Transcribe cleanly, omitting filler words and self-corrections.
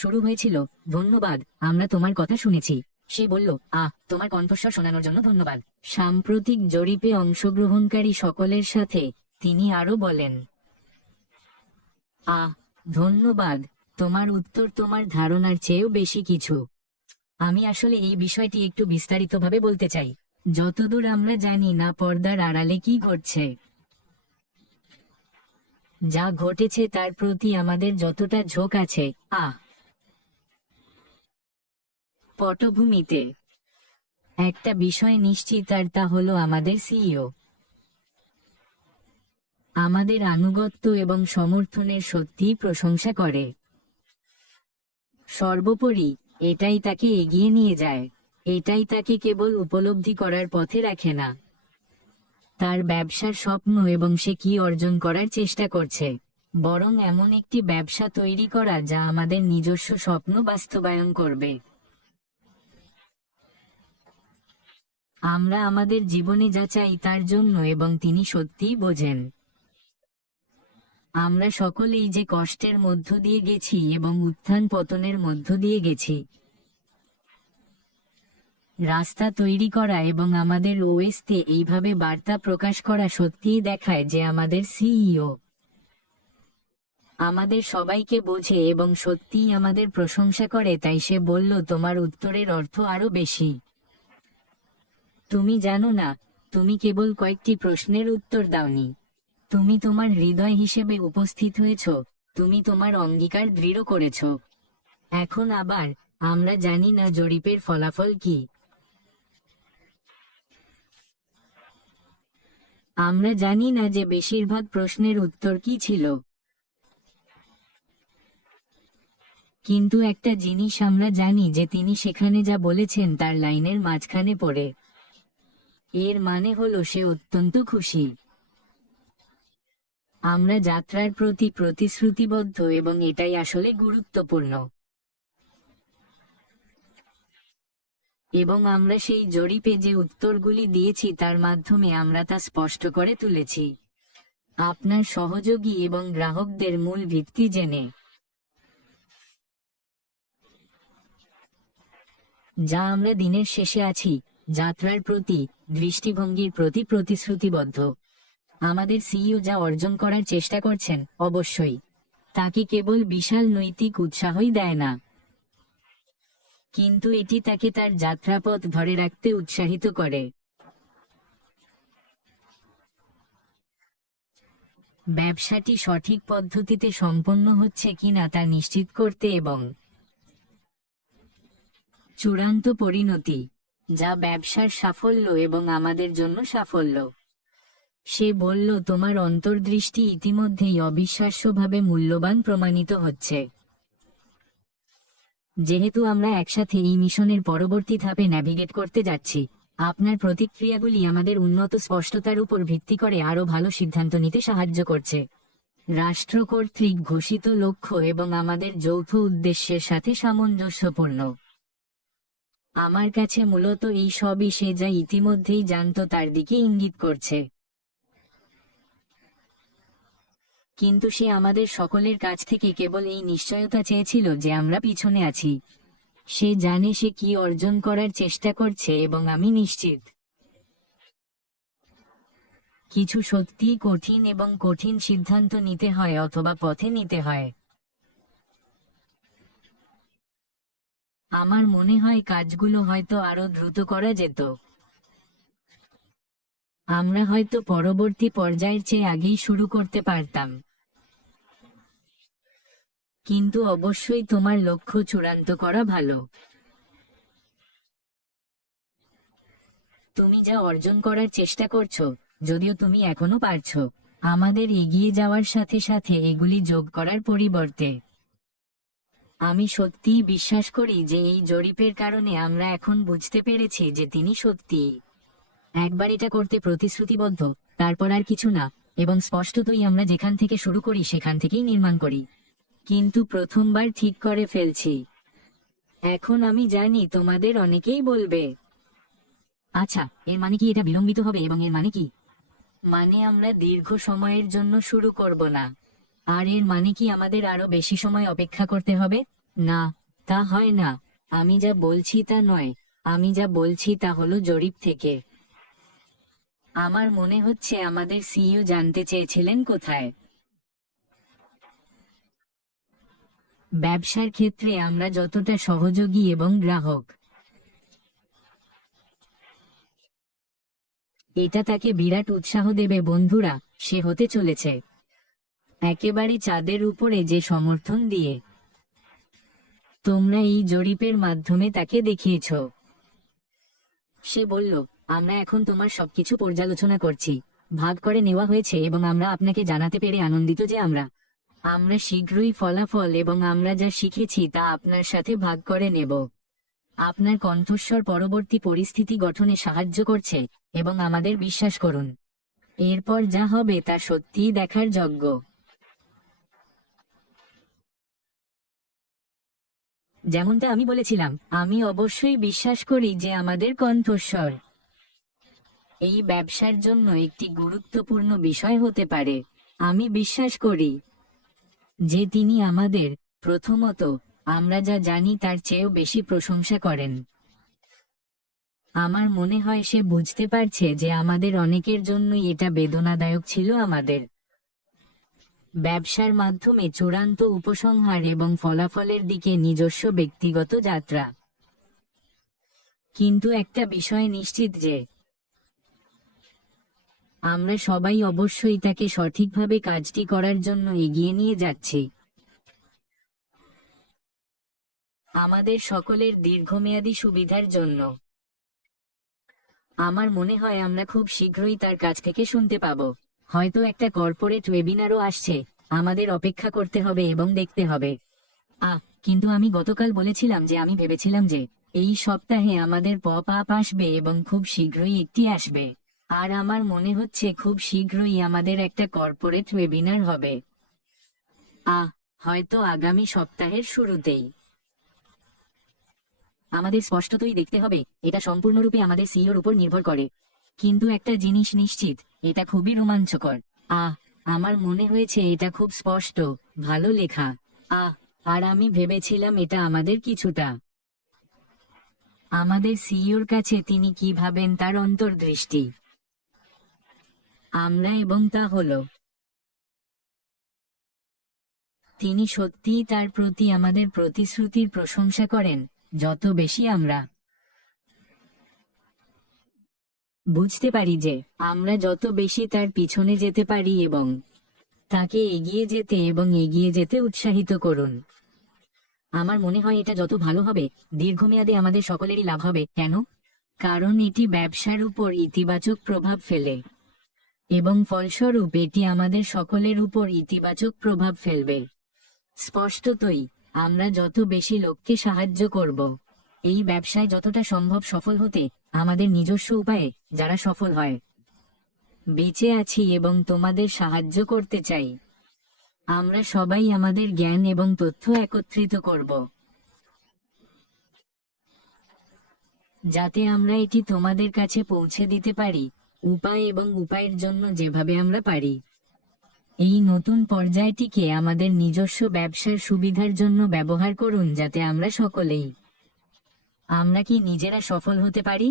শুরু হয়েছিল, ধন্যবাদ, আমরা তোমার কথা শুনেছি। সে বলল, তোমার কণ্ঠস্বর শোনানোর জন্য ধন্যবাদ। সাম্প্রতিক জরিপে অংশগ্রহণকারী সকলের সাথে তিনি আরো বলেন, ধন্যবাদ, তোমার উত্তর তোমার ধারণার চেয়েও বেশি কিছু। আমি আসলে এই বিষয়টি একটু বিস্তারিতভাবে বলতে চাই। যতদূর আমরা জানি না পর্দার আড়ালে কি ঘটছে, যা ঘটেছে তার প্রতি আমাদের যতটা ঝোঁক আছে। পটভূমিতে একটা বিষয় নিশ্চিত, আর তা হলো আমাদের সিইও আমাদের আনুগত্য এবং সমর্থনের সত্যিই প্রশংসা করে। সর্বোপরি এটাই তাকে এগিয়ে নিয়ে যায়, এটাই তাকে কেবল উপলব্ধি করার পথে রাখে না, তার ব্যবসার স্বপ্ন এবং সে কি অর্জন করার চেষ্টা করছে, বরং এমন একটি ব্যবসা তৈরি করা যা আমাদের নিজস্ব স্বপ্ন বাস্তবায়ন করবে। আমরা আমাদের জীবনে যা চাই তার জন্য, এবং তিনি সত্যিই বোঝেন। আমরা সকলেই যে কষ্টের মধ্য দিয়ে গেছি এবং উত্থান পতনের মধ্য দিয়ে গেছি। রাস্তা তৈরি করা এবং আমাদের ওএসতে এইভাবে বার্তা প্রকাশ করা সত্যিই দেখায় যে আমাদের সিইও আমাদের সবাইকে বোঝে এবং সত্যিই আমাদের প্রশংসা করে। তাই সে বলল, তোমার উত্তরের অর্থ আরো বেশি। তুমি জানো না, তুমি কেবল কয়েকটি প্রশ্নের উত্তর দাওনি, তুমি তোমার হৃদয় হিসেবে উপস্থিত হয়েছ, তুমি তোমার অঙ্গীকার দৃঢ় করেছ। এখন আবার, আমরা জানি না জরিপের ফলাফল কি, আমরা জানি না যে বেশিরভাগ প্রশ্নের উত্তর কি ছিল, কিন্তু একটা জিনিস আমরা জানি, যে তিনি সেখানে যা বলেছেন তার লাইনের মাঝখানে পড়ে। এর মানে হলো সে অত্যন্ত খুশি। আমরা যাত্রার প্রতি প্রতিশ্রুতিবদ্ধ এবং এটাই আসলে গুরুত্বপূর্ণ। এবং আমরা সেই জরিপে যে উত্তরগুলি দিয়েছি তার মাধ্যমে আমরা তা স্পষ্ট করে তুলেছি, আপনার সহযোগী এবং গ্রাহকদের মূল ভিত্তি জেনে, যা আমরা দিনের শেষে আছি, যাত্রার প্রতি, দৃষ্টিভঙ্গির প্রতি প্রতিশ্রুতিবদ্ধ। আমাদের সিইও যা অর্জন করার চেষ্টা করছেন, অবশ্যই তাকে কেবল বিশাল নৈতিক উৎসাহই দেয় না, কিন্তু এটি তাকে তার যাত্রাপথ ধরে রাখতে উৎসাহিত করে। ব্যবসাটি সঠিক পদ্ধতিতে সম্পন্ন হচ্ছে কিনা তা নিশ্চিত করতে, এবং চূড়ান্ত পরিণতি, যা ব্যবসার সাফল্য এবং আমাদের জন্য সাফল্য। সে বলল, তোমার অন্তর্দৃষ্টি ইতিমধ্যেই অবিশ্বাস্যভাবে মূল্যবান প্রমাণিত হচ্ছে। যেহেতু আমরা একসাথে এই মিশনের পরবর্তী ধাপে ন্যাভিগেট করতে যাচ্ছি, আপনার প্রতিক্রিয়াগুলি আমাদের উন্নত স্পষ্টতার উপর ভিত্তি করে আরও ভালো সিদ্ধান্ত নিতে সাহায্য করছে। রাষ্ট্র কর্তৃক ঘোষিত লক্ষ্য এবং আমাদের যৌথ উদ্দেশ্যের সাথে সামঞ্জস্যপূর্ণ। আমার কাছে মূলত এই সবই সে যা ইতিমধ্যেই জানত তার দিকে ইঙ্গিত করছে। কিন্তু সে আমাদের সকলের কাছ থেকে কেবল এই নিশ্চয়তা চেয়েছিল যে আমরা পিছনে আছি। সে জানে সে কি অর্জন করার চেষ্টা করছে, এবং আমি নিশ্চিত কিছু সত্যিই কঠিন এবং কঠিন সিদ্ধান্ত নিতে হয় অথবা পথে নিতে হয়। আমার মনে হয় কাজগুলো হয়তো আরো দ্রুত করা যেত। আমরা হয়তো পরবর্তী পর্যায়ের চেয়ে আগেই শুরু করতে পারতাম। কিন্তু অবশ্যই তোমার লক্ষ্য চূড়ান্ত করা ভালো। তুমি যা অর্জন করার চেষ্টা করছো, যদিও তুমি এখনো পারছো, আমাদের এগিয়ে যাওয়ার সাথে সাথে এগুলি যোগ করার পরিবর্তে। আমি সত্যিই বিশ্বাস করি যে এই জরিপের কারণে আমরা এখন বুঝতে পেরেছি যে তিনি সত্যিই একবার এটা করতে প্রতিশ্রুতিবদ্ধ, তারপর আর কিছু না, এবং স্পষ্টতই আমরা যেখান থেকে শুরু করি সেখান থেকেই নির্মাণ করি। কিন্তু প্রথমবার ঠিক করে ফেলছি। এখন আমি জানি তোমাদের অনেকেই বলবে, আচ্ছা, এর মানে কি এটা বিলম্বিত হবে, এবং এর মানে কি? মানে আমরা দীর্ঘ সময়ের জন্য শুরু করব না। আর এর মানে কি আমাদের আরো বেশি সময় অপেক্ষা করতে হবে? না, তা হয় না। আমি যা বলছি তা নয়। আমি যা বলছি তা হলো জরিপ থেকে। আমার মনে হচ্ছে আমাদের সিইও জানতে চেয়েছিলেন কোথায়। ব্যবসার ক্ষেত্রে আমরা যতটা সহযোগী এবং গ্রাহক, এটা তাকে বিরাট উৎসাহ দেবে বন্ধুরা। সে হতে চলেছে একেবারে চাঁদের উপরে যে সমর্থন দিয়ে তোমরা এই জরিপের মাধ্যমে তাকে দেখিয়েছ। সে বলল, আমরা এখন তোমার সবকিছু পর্যালোচনা করছি, ভাগ করে নেওয়া হয়েছে এবং আমরা আপনাকে জানাতে পেরে আনন্দিত যে আমরা আমরা শীঘ্রই ফলাফল এবং আমরা যা শিখেছি তা আপনার সাথে ভাগ করে নেব। আপনার কণ্ঠস্বর পরবর্তী পরিস্থিতি গঠনে সাহায্য করছে এবং আমাদের বিশ্বাস করুন, এরপর যা হবে তা সত্যিই দেখার যোগ্য। যেমনটা আমি বলেছিলাম, আমি অবশ্যই বিশ্বাস করি যে আমাদের কণ্ঠস্বর এই ব্যবসার জন্য একটি গুরুত্বপূর্ণ বিষয় হতে পারে। আমি বিশ্বাস করি যে তিনি আমাদের, প্রথমত, আমরা যা জানি তার চেয়েও বেশি প্রশংসা করেন। আমার মনে হয় সে বুঝতে পারছে যে আমাদের অনেকের জন্যই এটা বেদনাদায়ক ছিল আমাদের ব্যবসার মাধ্যমে চূড়ান্ত উপসংহার এবং ফলাফলের দিকে নিজস্ব ব্যক্তিগত যাত্রা। কিন্তু একটা বিষয় নিশ্চিত যে আমরা সবাই অবশ্যই তাকে সঠিকভাবে কাজটি করার জন্য এগিয়ে নিয়ে যাচ্ছি। আমাদের সকলের দীর্ঘমেয়াদী সুবিধার জন্য। আমার মনে হয় আমরা খুব শীঘ্রই তার কাছ থেকে শুনতে পাব। হয়তো একটা কর্পোরেট ওয়েবিনারও আসছে। আমাদের অপেক্ষা করতে হবে এবং দেখতে হবে। কিন্তু আমি গতকাল বলেছিলাম যে আমি ভেবেছিলাম যে এই সপ্তাহে আমাদের পপ আপ আসবে এবং খুব শীঘ্রই একটি আসবে। আর আমার মনে হচ্ছে খুব শীঘ্রই আমাদের একটা কর্পোরেট ওয়েবিনার হবে। হয়তো আগামী সপ্তাহের শুরুতেই। আমাদের স্পষ্টতই দেখতে হবে, এটা সম্পূর্ণরূপে আমাদের সিইওর উপর নির্ভর করে। কিন্তু একটা জিনিস নিশ্চিত, এটা খুবই রোমাঞ্চকর। আমার মনে হয়েছে এটা খুব স্পষ্ট, ভালো লেখা। আর আমি ভেবেছিলাম এটা আমাদের কিছুটা আমাদের সিইওর কাছে তিনি কি ভাবেন তার অন্তর্দৃষ্টি আমরা, এবং তা হলো তিনি সত্যিই তার প্রতি আমাদের প্রতিশ্রুতির প্রশংসা করেন। যত বেশি আমরা বুঝতে পারি যে আমরা যত বেশি তার পিছনে যেতে পারি এবং তাকে এগিয়ে যেতে এবং এগিয়ে যেতে উৎসাহিত করুন। আমার মনে হয় এটা যত ভালো হবে, দীর্ঘমেয়াদে আমাদের সকলেরই লাভ হবে। কেন? কারণ এটি ব্যবসার উপর ইতিবাচক প্রভাব ফেলে এবং ফলস্বরূপ এটি আমাদের সকলের উপর ইতিবাচক প্রভাব ফেলবে। স্পষ্টতই আমরা যত বেশি লোককে সাহায্য করব এই ব্যবসায় যতটা সম্ভব সফল হতে, আমাদের নিজস্ব উপায়ে যারা সফল হয়, বেঁচে আছি এবং তোমাদের সাহায্য করতে চাই। আমরা সবাই আমাদের জ্ঞান এবং তথ্য একত্রিত করব যাতে আমরা এটি তোমাদের কাছে পৌঁছে দিতে পারি, উপায় এবং উপায়ের জন্য যেভাবে আমরা পারি। এই নতুন পর্যায়টিকে আমাদের নিজস্ব ব্যবসার সুবিধার জন্য ব্যবহার করুন যাতে আমরা সকলেই আমরা কি নিজেরা সফল হতে পারি।